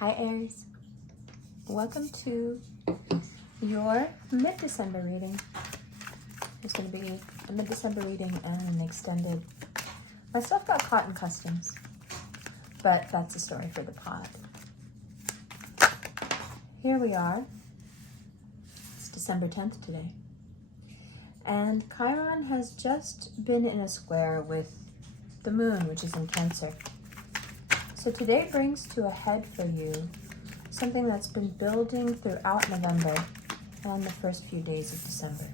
Hi Aries, welcome to your mid-December reading. There's going to be a mid-December reading and an extended. My stuff got caught in customs, but that's a story for the pod. Here we are. It's December 10th today. And Chiron has just been in a square with the moon, which is in Cancer. So today brings to a head for you something that's been building throughout November and the first few days of December.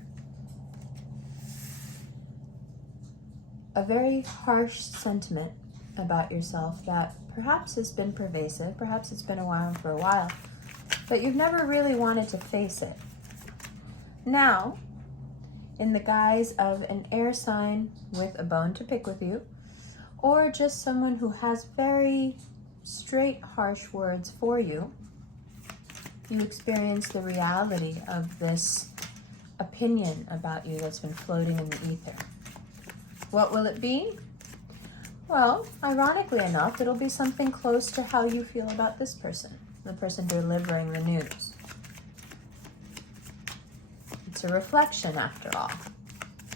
A very harsh sentiment about yourself that perhaps has been pervasive, perhaps it's been for a while, but you've never really wanted to face it. Now, in the guise of an air sign with a bone to pick with you, or just someone who has very straight, harsh words for you, you experience the reality of this opinion about you that's been floating in the ether. What will it be? Well, ironically enough, it'll be something close to how you feel about this person, the person delivering the news. It's a reflection, after all.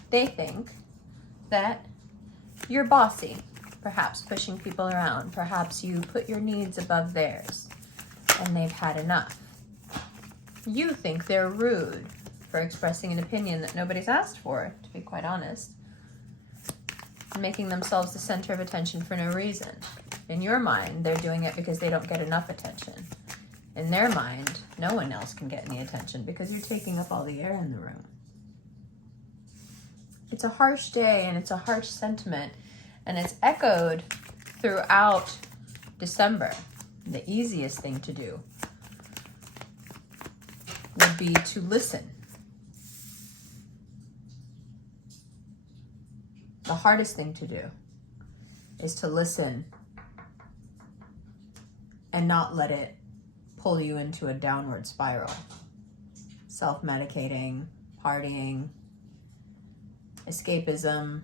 They think that you're bossy, perhaps pushing people around. Perhaps you put your needs above theirs, and they've had enough. You think they're rude for expressing an opinion that nobody's asked for, to be quite honest. Making themselves the center of attention for no reason. In your mind, they're doing it because they don't get enough attention. In their mind, no one else can get any attention because you're taking up all the air in the room. It's a harsh day and it's a harsh sentiment, and it's echoed throughout December. The easiest thing to do would be to listen. The hardest thing to do is to listen and not let it pull you into a downward spiral. Self-medicating, partying, escapism,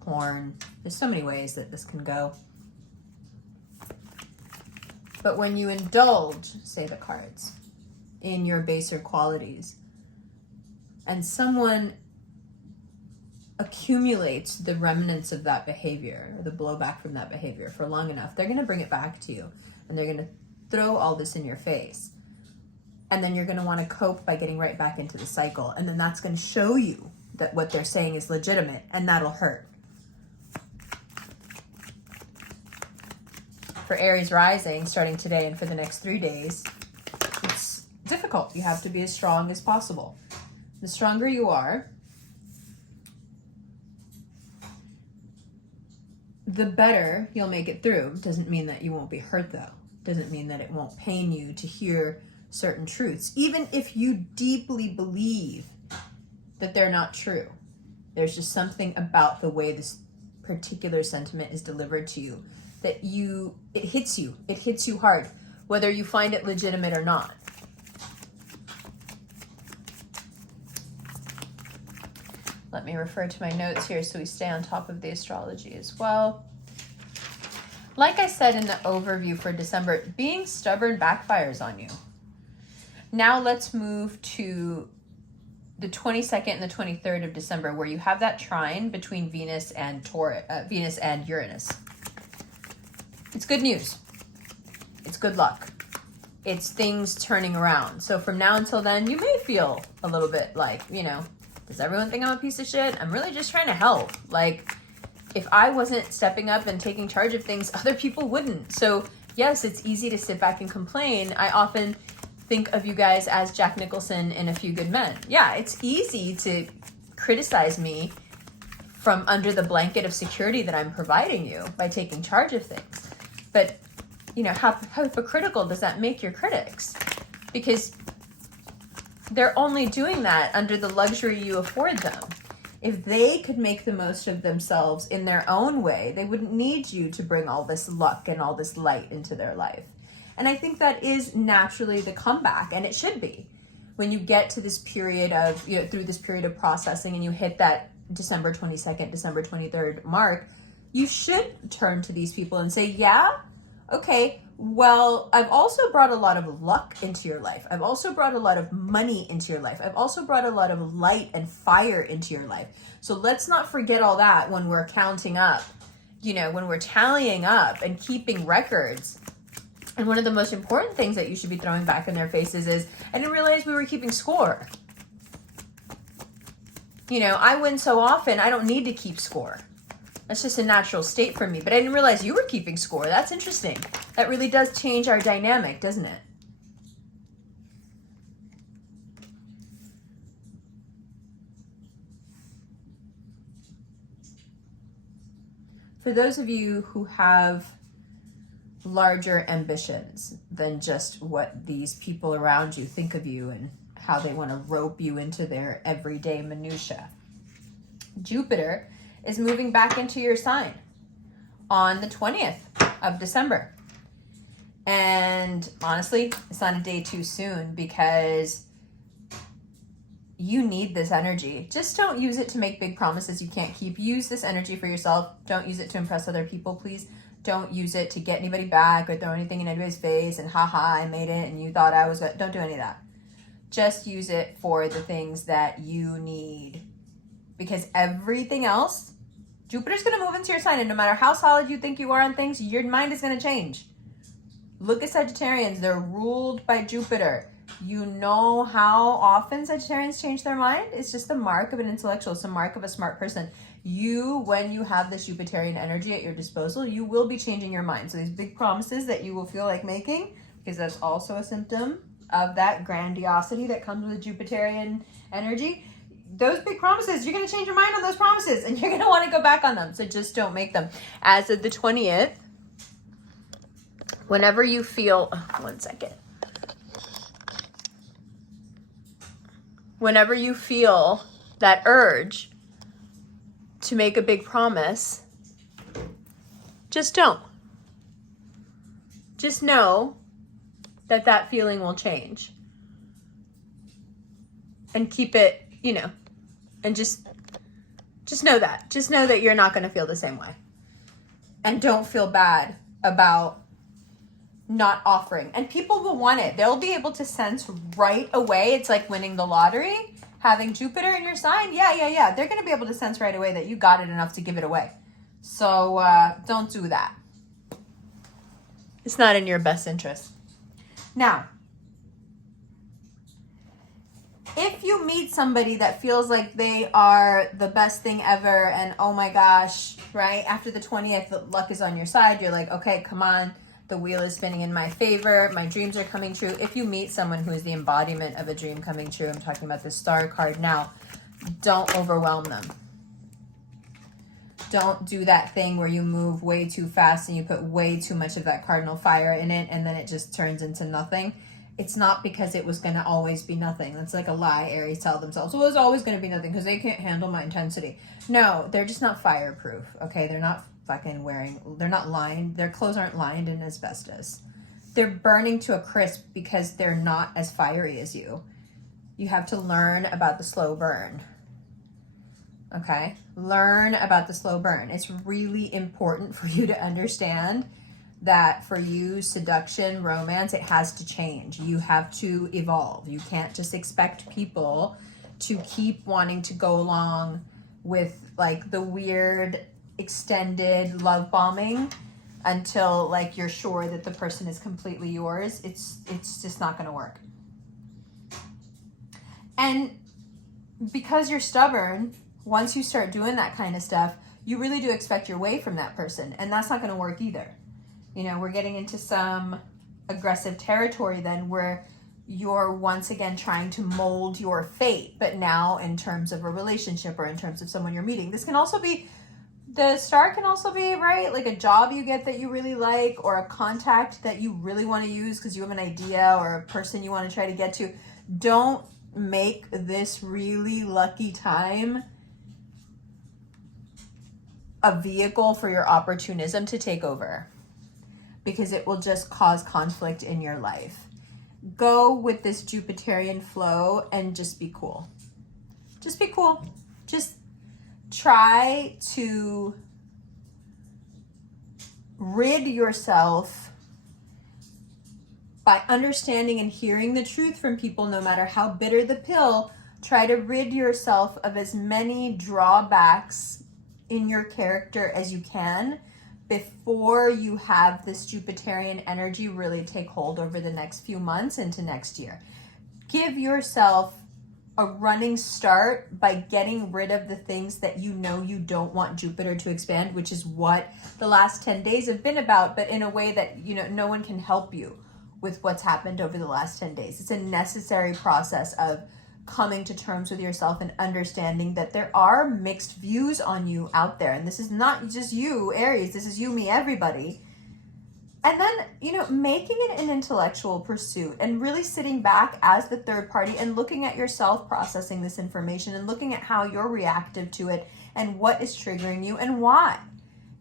porn. There's so many ways that this can go. But when you indulge, say the cards, in your baser qualities, and someone accumulates the remnants of that behavior, or the blowback from that behavior for long enough, they're going to bring it back to you, and they're going to throw all this in your face. And then you're going to want to cope by getting right back into the cycle, and then that's going to show you that what they're saying is legitimate, and that'll hurt. For Aries rising, starting today and for the next 3 days, it's difficult. You have to be as strong as possible. The stronger you are, the better you'll make it through. Doesn't mean that you won't be hurt, though. Doesn't mean that it won't pain you to hear certain truths, even if you deeply believe that they're not true. There's just something about the way this particular sentiment is delivered to you that it hits you hard, whether you find it legitimate or not. Let me refer to my notes here so we stay on top of the astrology as well. Like I said in the overview for December, being stubborn backfires on you. Now let's move to the 22nd and the 23rd of December, where you have that trine between Venus and Uranus. It's good news. It's good luck. It's things turning around. So from now until then, you may feel a little bit like, does everyone think I'm a piece of shit? I'm really just trying to help. Like, if I wasn't stepping up and taking charge of things, other people wouldn't. So yes, it's easy to sit back and complain. I often think of you guys as Jack Nicholson in A Few Good Men. Yeah, it's easy to criticize me from under the blanket of security that I'm providing you by taking charge of things. But, how hypocritical does that make your critics? Because they're only doing that under the luxury you afford them. If they could make the most of themselves in their own way, they wouldn't need you to bring all this luck and all this light into their life. And I think that is naturally the comeback, and it should be. When you get to this period of, through this period of processing and you hit that December 22nd, December 23rd mark, you should turn to these people and say, yeah, Okay, well, I've also brought a lot of luck into your life. I've also brought a lot of money into your life. I've also brought a lot of light and fire into your life. So let's not forget all that when we're counting up, when we're tallying up and keeping records. And one of the most important things that you should be throwing back in their faces is, I didn't realize we were keeping score. I win so often, I don't need to keep score. That's just a natural state for me. But I didn't realize you were keeping score. That's interesting. That really does change our dynamic, doesn't it? For those of you who have larger ambitions than just what these people around you think of you and how they want to rope you into their everyday minutia, Jupiter is moving back into your sign on the 20th of December. And honestly, it's not a day too soon because you need this energy. Just don't use it to make big promises you can't keep. Use this energy for yourself. Don't use it to impress other people, please. Don't use it to get anybody back or throw anything in anybody's face and haha, I made it and you thought I was good. Don't do any of that. Just use it for the things that you need. Because everything else, Jupiter's going to move into your sign, and no matter how solid you think you are on things, your mind is going to change. Look at Sagittarians. They're ruled by Jupiter. You know how often Sagittarians change their mind? It's just the mark of an intellectual. It's the mark of a smart person. When you have this Jupiterian energy at your disposal, you will be changing your mind. So these big promises that you will feel like making, because that's also a symptom of that grandiosity that comes with Jupiterian energy. Those big promises, you're going to change your mind on those promises and you're going to want to go back on them. So just don't make them. As of the 20th, whenever you feel, one second. Whenever you feel that urge to make a big promise, just don't. Just know that that feeling will change. And keep it, and just know that. Just know that you're not going to feel the same way. And don't feel bad about not offering. And people will want it. They'll be able to sense right away. It's like winning the lottery, having Jupiter in your sign. Yeah. They're going to be able to sense right away that you got it enough to give it away. So don't do that. It's not in your best interest. Now, if you meet somebody that feels like they are the best thing ever and oh my gosh, right? After the 20th, the luck is on your side. You're like, okay, come on. The wheel is spinning in my favor. My dreams are coming true. If you meet someone who is the embodiment of a dream coming true, I'm talking about the star card now, don't overwhelm them. Don't do that thing where you move way too fast and you put way too much of that cardinal fire in it and then it just turns into nothing. It's not because it was going to always be nothing. That's like a lie Aries tell themselves. Well, it's always going to be nothing because they can't handle my intensity. No, they're just not fireproof, okay? They're not they're not lined. Their clothes aren't lined in asbestos. They're burning to a crisp because they're not as fiery as you. You have to learn about the slow burn, okay? Learn about the slow burn. It's really important for you to understand that for you, seduction, romance, it has to change. You have to evolve. You can't just expect people to keep wanting to go along with like the weird extended love bombing until like you're sure that the person is completely yours. It's just not going to work. And because you're stubborn, once you start doing that kind of stuff, you really do expect your way from that person, and that's not going to work either. We're getting into some aggressive territory then where you're once again trying to mold your fate, but now in terms of a relationship or in terms of someone you're meeting. This can also be, the star can also be, right, like a job you get that you really like or a contact that you really want to use because you have an idea or a person you want to try to get to. Don't make this really lucky time a vehicle for your opportunism to take over, because it will just cause conflict in your life. Go with this Jupiterian flow and just be cool. Just be cool. Just try to rid yourself by understanding and hearing the truth from people, no matter how bitter the pill, try to rid yourself of as many drawbacks in your character as you can before you have this Jupiterian energy really take hold over the next few months into next year. Give yourself a running start by getting rid of the things that you know you don't want Jupiter to expand, which is what the last 10 days have been about, but in a way that, you know, no one can help you with what's happened over the last 10 days. It's a necessary process of coming to terms with yourself and understanding that there are mixed views on you out there. And this is not just you, Aries, this is you, me, everybody. And then, you know, making it an intellectual pursuit and really sitting back as the third party and looking at yourself, processing this information and looking at how you're reactive to it and what is triggering you and why.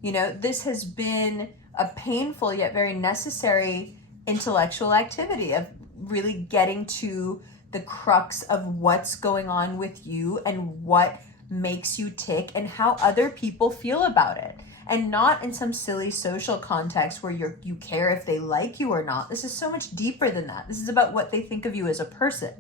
You know, this has been a painful yet very necessary intellectual activity of really getting to the crux of what's going on with you and what makes you tick and how other people feel about it. And not in some silly social context where you care if they like you or not. This is so much deeper than that. This is about what they think of you as a person.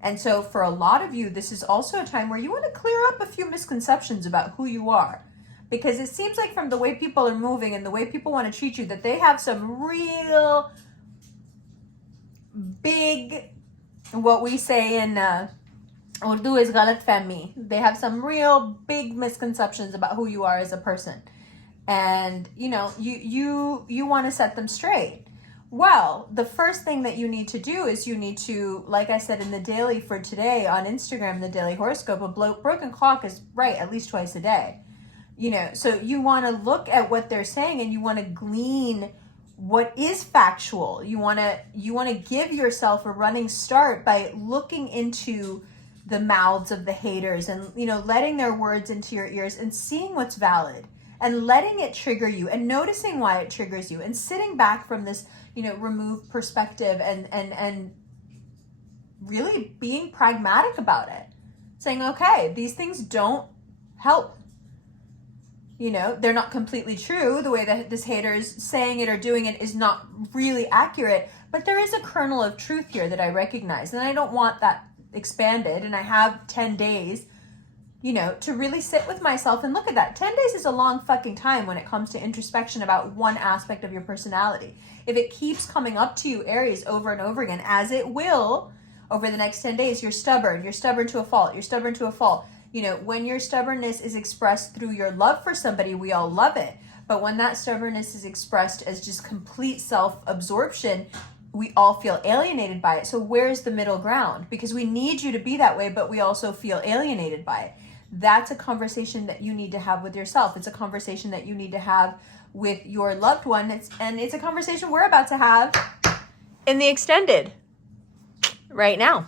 And so for a lot of you, this is also a time where you want to clear up a few misconceptions about who you are. Because it seems like from the way people are moving and the way people want to treat you, that they have some real big, what we say in Urdu is galat fahmi. They have some real big misconceptions about who you are as a person. And, you know, you want to set them straight. Well, the first thing that you need to do is you need to, like I said in the daily for today on Instagram, the daily horoscope, a broken clock is right at least twice a day. You know, so you want to look at what they're saying and you want to glean what is factual. You want to give yourself a running start by looking into the mouths of the haters and, you know, letting their words into your ears and seeing what's valid. And letting it trigger you and noticing why it triggers you and sitting back from this, you know, removed perspective and really being pragmatic about it. Saying, okay, these things don't help. You know, they're not completely true. The way that this hater is saying it or doing it is not really accurate, but there is a kernel of truth here that I recognize. And I don't want that expanded. And I have 10 days, you know, to really sit with myself and look at that. 10 days is a long fucking time when it comes to introspection about one aspect of your personality. If it keeps coming up to you, Aries, over and over again, as it will over the next 10 days, you're stubborn to a fault. You're stubborn to a fault. You know, when your stubbornness is expressed through your love for somebody, we all love it. But when that stubbornness is expressed as just complete self-absorption, we all feel alienated by it. So where's the middle ground? Because we need you to be that way, but we also feel alienated by it. That's a conversation that you need to have with yourself. It's a conversation that you need to have with your loved one. It's a conversation we're about to have in the extended right now.